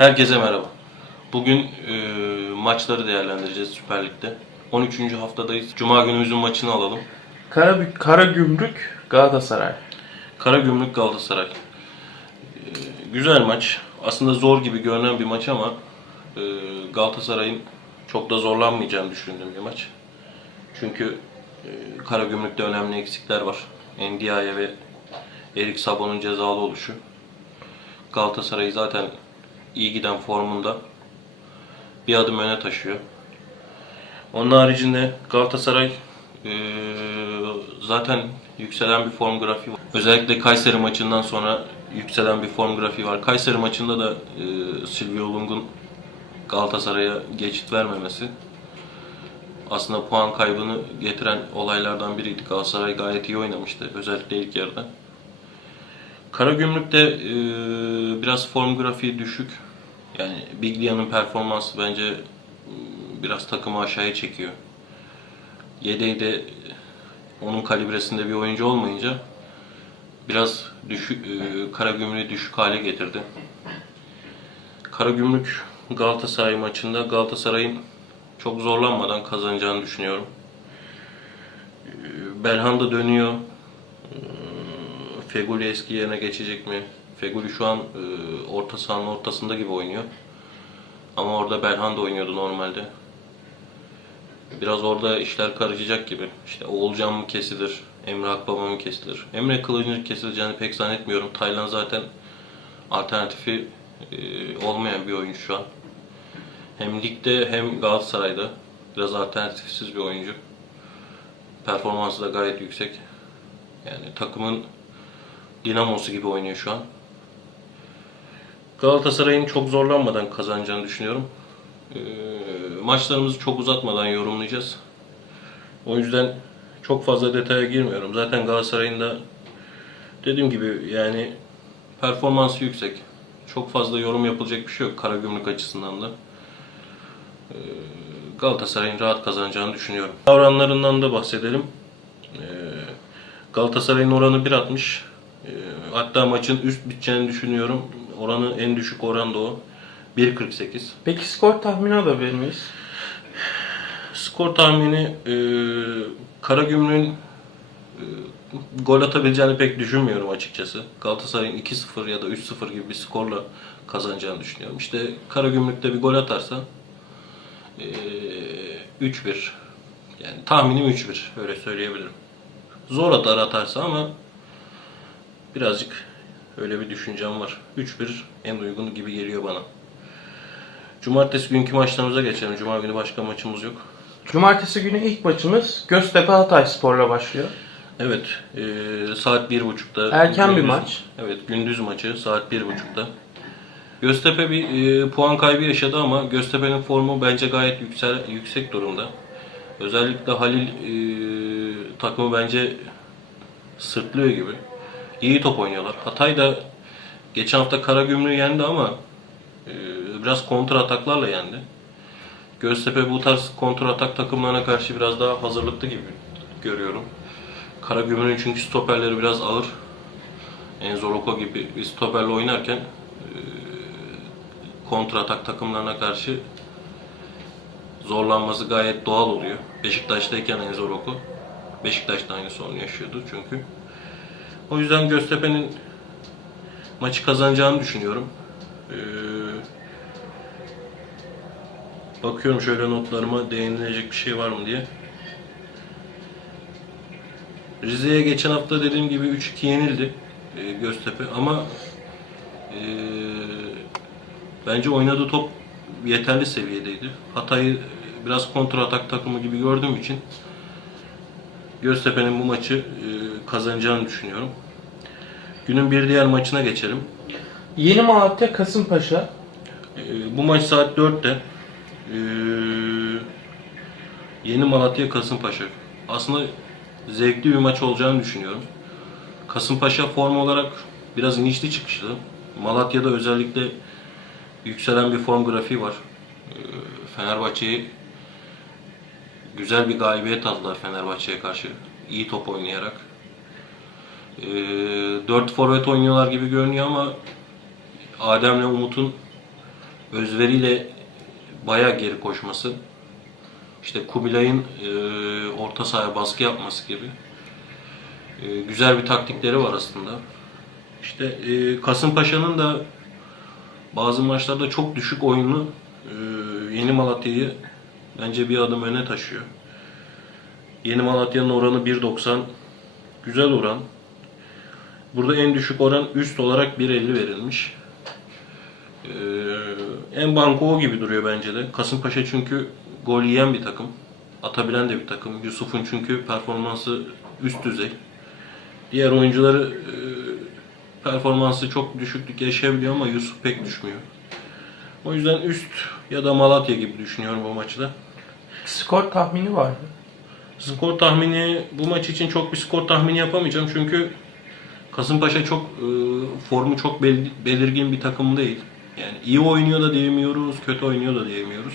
Herkese merhaba. Bugün e, maçları değerlendireceğiz Süper Lig'de. 13. haftadayız. Cuma günümüzün maçını alalım. Kara, Kara Gümrük Galatasaray. Karagümrük Galatasaray. E, güzel maç. Aslında zor gibi görünen bir maç ama e, Galatasaray'ın çok da zorlanmayacağını düşündüğüm bir maç. Çünkü e, Karagümrük'te önemli eksikler var. Ndiaye ve Erik Sabon'un cezalı oluşu. Galatasaray'ı zaten iyi giden formunda bir adım öne taşıyor. Onun haricinde Galatasaray zaten yükselen bir form grafiği var. Özellikle Kayseri maçından sonra yükselen bir form grafiği var. Kayseri maçında da Silvio Lung'un Galatasaray'a geçit vermemesi aslında puan kaybını getiren olaylardan biriydi. Galatasaray gayet iyi oynamıştı özellikle ilk yarıda. Karagümrük'te e, biraz form grafiği düşük. Yani Biglia'nın performansı bence e, biraz takımı aşağıya çekiyor. Yedeğde e, onun kalibresinde bir oyuncu olmayınca biraz düşük, e, Karagümrük'ü düşük hale getirdi. Karagümrük Galatasaray maçında Galatasaray'ın çok zorlanmadan kazanacağını düşünüyorum. E, Belhanda dönüyor. Feguli eski yerine geçecek mi? Feguli şu an e, orta sahanın ortasında gibi oynuyor. Ama orada Belhanda oynuyordu normalde. Biraz orada işler karışacak gibi. İşte Oğulcan mı kesilir, Emre Akbaba mı kesilir? Emre Kılıç'ın kesileceğini pek zannetmiyorum. Taylan zaten alternatifi e, olmayan bir oyuncu şu an. Hem ligde hem Galatasaray'da biraz alternatifsiz bir oyuncu. Performansı da gayet yüksek. Yani takımın dinamosu gibi oynuyor şu an. Galatasaray'ın çok zorlanmadan kazanacağını düşünüyorum. Ee, maçlarımızı çok uzatmadan yorumlayacağız. O yüzden çok fazla detaya girmiyorum. Zaten Galatasaray'ın da dediğim gibi yani performansı yüksek. Çok fazla yorum yapılacak bir şey yok Karagümrük açısından da. Ee, Galatasaray'ın rahat kazanacağını düşünüyorum. Oranlarından da bahsedelim. Ee, Galatasaray'ın oranı 1.60. Hatta maçın üst biteceğini düşünüyorum. Oranı en düşük oran da o. 1.48. Peki skor tahmini alabilir miyiz? Skor tahmini e, Karagümrük'ün e, gol atabileceğini pek düşünmüyorum açıkçası. Galatasaray'ın 2-0 ya da 3-0 gibi bir skorla kazanacağını düşünüyorum. İşte Karagümrük'te bir gol atarsa e, 3-1 yani tahminim 3-1 öyle söyleyebilirim. Zor atar atarsa ama birazcık öyle bir düşüncem var. 3-1 en uygun gibi geliyor bana. Cumartesi günkü maçlarımıza geçelim. Cuma günü başka maçımız yok. Cumartesi günü ilk maçımız Göztepe Hatay Spor'la başlıyor. Evet, e, saat bir buçukta. Erken bir gündüz- maç. Evet, gündüz maçı saat bir buçukta. Göztepe bir e, puan kaybı yaşadı ama Göztepe'nin formu bence gayet yüksel, yüksek durumda. Özellikle Halil e, takımı bence sırtlıyor gibi. İyi top oynuyorlar. Hatay da geçen hafta Karagümrük'ü yendi ama e, biraz kontra ataklarla yendi. Göztepe bu tarz kontra atak takımlarına karşı biraz daha hazırlıklı gibi görüyorum. Karagümrük'ün çünkü stoperleri biraz ağır. Enzo Rocco gibi bir stoperle oynarken e, kontra atak takımlarına karşı zorlanması gayet doğal oluyor. Beşiktaş'tayken Enzo Rocco Beşiktaş'ta aynı sorunu yaşıyordu çünkü. O yüzden Göztepe'nin maçı kazanacağını düşünüyorum. Ee, bakıyorum şöyle notlarıma değinilecek bir şey var mı diye. Rize'ye geçen hafta dediğim gibi 3-2 yenildi e, Göztepe ama e, bence oynadığı top yeterli seviyedeydi. Hatay'ı biraz kontra atak takımı gibi gördüğüm için Göztepe'nin bu maçı e, kazanacağını düşünüyorum. Günün bir diğer maçına geçelim. Yeni Malatya Kasımpaşa. E, bu maç saat 4'te. E, Yeni Malatya Kasımpaşa. Aslında zevkli bir maç olacağını düşünüyorum. Kasımpaşa form olarak biraz inişli çıkışlı. Malatya'da özellikle yükselen bir form grafiği var. E, Fenerbahçe'yi güzel bir galibiyet aldılar Fenerbahçe'ye karşı. İyi top oynayarak. E, 4 forvet oynuyorlar gibi görünüyor ama Adem'le Umut'un özveriyle bayağı geri koşması, işte Kubilay'ın e, orta sahaya baskı yapması gibi e, güzel bir taktikleri var aslında. İşte e, Kasımpaşa'nın da bazı maçlarda çok düşük oyunu e, Yeni Malatya'yı bence bir adım öne taşıyor. Yeni Malatya'nın oranı 1.90 güzel oran. Burada en düşük oran üst olarak 1.50 verilmiş. Ee, en banko o gibi duruyor bence de. Kasımpaşa çünkü gol yiyen bir takım. Atabilen de bir takım. Yusuf'un çünkü performansı üst düzey. Diğer oyuncuları e, performansı çok düşüklük yaşayabiliyor ama Yusuf pek düşmüyor. O yüzden üst ya da Malatya gibi düşünüyorum bu maçı da. Skor tahmini var mı? Skor tahmini bu maç için çok bir skor tahmini yapamayacağım çünkü Kasımpaşa çok e, formu çok bel- belirgin bir takım değil. Yani iyi oynuyor da diyemiyoruz, kötü oynuyor da diyemiyoruz.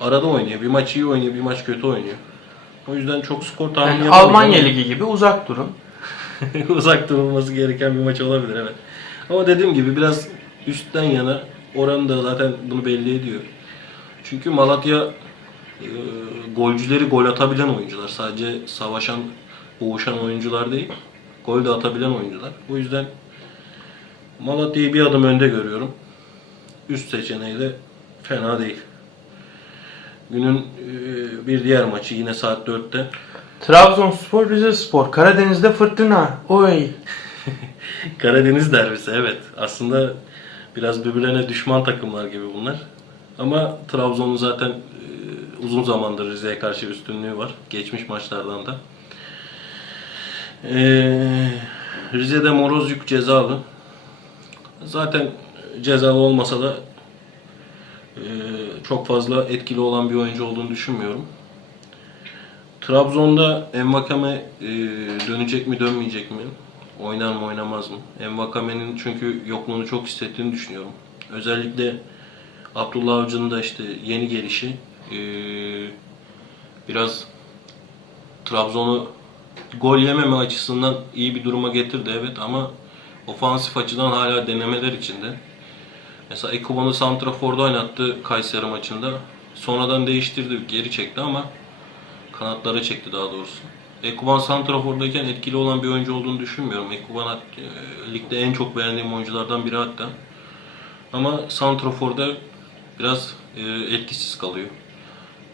Arada oynuyor. Bir maç iyi oynuyor, bir maç kötü oynuyor. O yüzden çok skor tahmini Yani yapamayacağım. Almanya Ligi gibi uzak durun. Uzak durulması gereken bir maç olabilir evet. Ama dediğim gibi biraz üstten yana oranı da zaten bunu belli ediyor. Çünkü Malatya e, golcüleri gol atabilen oyuncular. Sadece savaşan, boğuşan oyuncular değil. Gol de atabilen oyuncular. O yüzden Malatya'yı bir adım önde görüyorum. Üst seçeneği de fena değil. Günün e, bir diğer maçı yine saat 4'te. Trabzonspor, Rizespor, Karadeniz'de fırtına. Oy. Karadeniz derbisi evet. Aslında biraz birbirlerine düşman takımlar gibi bunlar. Ama Trabzon'un zaten e, uzun zamandır Rize'ye karşı üstünlüğü var. Geçmiş maçlardan da. E, Rize'de Morozyuk cezalı. Zaten cezalı olmasa da e, çok fazla etkili olan bir oyuncu olduğunu düşünmüyorum. Trabzon'da Envakame e, dönecek mi dönmeyecek mi? Oynar mı oynamaz mı? Envakame'nin çünkü yokluğunu çok hissettiğini düşünüyorum. Özellikle Abdullah Avcı'nın da işte yeni gelişi e, biraz Trabzon'u gol yememe açısından iyi bir duruma getirdi evet ama ofansif açıdan hala denemeler içinde. Mesela Ekuban'ı Santrafor'da oynattı Kayseri maçında. Sonradan değiştirdi, geri çekti ama kanatlara çekti daha doğrusu. Ekuban Santrafor'dayken etkili olan bir oyuncu olduğunu düşünmüyorum. Ekuban e, ligde en çok beğendiğim oyunculardan biri hatta. Ama Santrafor'da biraz e, etkisiz kalıyor.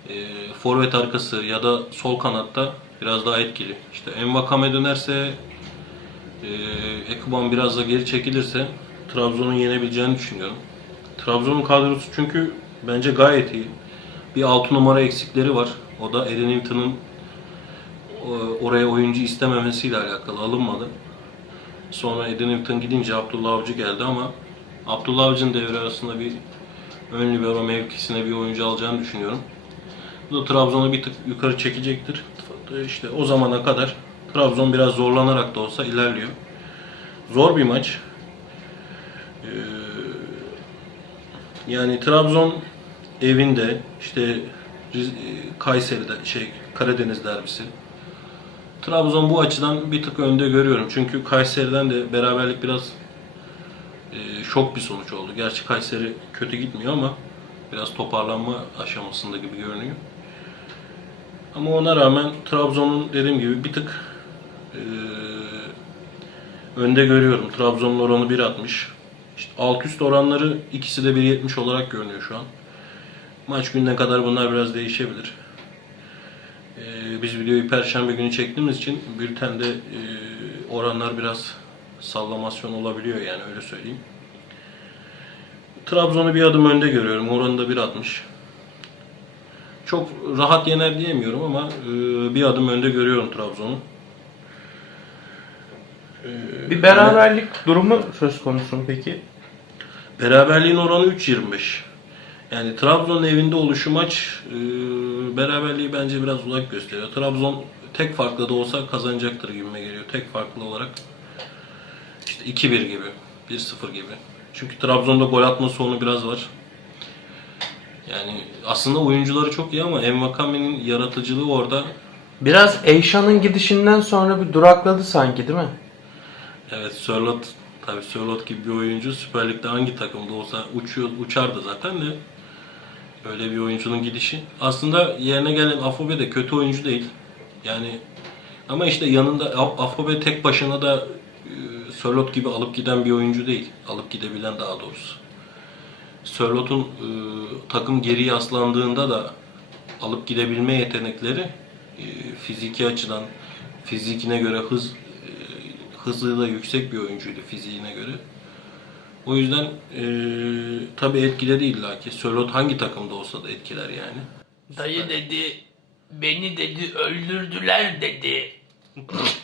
E, forvet arkası ya da sol kanatta biraz daha etkili. İşte Envakame dönerse e, Ekuban biraz da geri çekilirse Trabzon'un yenebileceğini düşünüyorum. Trabzon'un kadrosu çünkü bence gayet iyi. Bir 6 numara eksikleri var. O da Eden Newton'un o- oraya oyuncu istememesiyle alakalı alınmadı. Sonra Eden Newton gidince Abdullah Avcı geldi ama Abdullah Avcı'nın devre arasında bir ön libero mevkisine bir oyuncu alacağını düşünüyorum. Bu da Trabzon'u bir tık yukarı çekecektir. İşte o zamana kadar Trabzon biraz zorlanarak da olsa ilerliyor. Zor bir maç. Ee, yani Trabzon evinde işte e, Kayseri'de şey Karadeniz derbisi. Trabzon bu açıdan bir tık önde görüyorum. Çünkü Kayseri'den de beraberlik biraz e, şok bir sonuç oldu. Gerçi Kayseri kötü gitmiyor ama biraz toparlanma aşamasında gibi görünüyor. Ama ona rağmen Trabzon'un dediğim gibi bir tık e, önde görüyorum. Trabzon'un oranı 1.60. İşte alt üst oranları ikisi de 1.70 olarak görünüyor şu an. Maç gününe kadar bunlar biraz değişebilir. Ee, biz videoyu perşembe günü çektiğimiz için bültende e, oranlar biraz sallamasyon olabiliyor yani öyle söyleyeyim. Trabzon'u bir adım önde görüyorum. Oranı da 1.60. Çok rahat yener diyemiyorum ama e, bir adım önde görüyorum Trabzon'u. Ee, Bir beraberlik durumu söz konusu mu peki? Beraberliğin oranı 3.25. Yani Trabzon'un evinde oluşu maç e, beraberliği bence biraz uzak gösteriyor. Trabzon tek farklı da olsa kazanacaktır gibime geliyor. Tek farklı olarak işte 2-1 gibi, 1-0 gibi. Çünkü Trabzon'da gol atma sorunu biraz var. Yani aslında oyuncuları çok iyi ama Envakame'nin yaratıcılığı orada Biraz Eyşan'ın gidişinden sonra bir durakladı sanki değil mi? Evet Sörlot Tabii Sörloth gibi bir oyuncu Süper Lig'de hangi takımda olsa uçuyor, uçardı zaten de. Öyle bir oyuncunun gidişi. Aslında yerine gelen Afobe de kötü oyuncu değil. Yani ama işte yanında Afobe tek başına da e, Sörloth gibi alıp giden bir oyuncu değil. Alıp gidebilen daha doğrusu. Sörloth'un e, takım geri yaslandığında da alıp gidebilme yetenekleri e, fiziki açıdan fizikine göre hız e, hızı da yüksek bir oyuncuydu fiziğine göre. O yüzden e, tabii etkiledi illa ki. Sörloth hangi takımda olsa da etkiler yani. Dayı dedi, beni dedi öldürdüler dedi.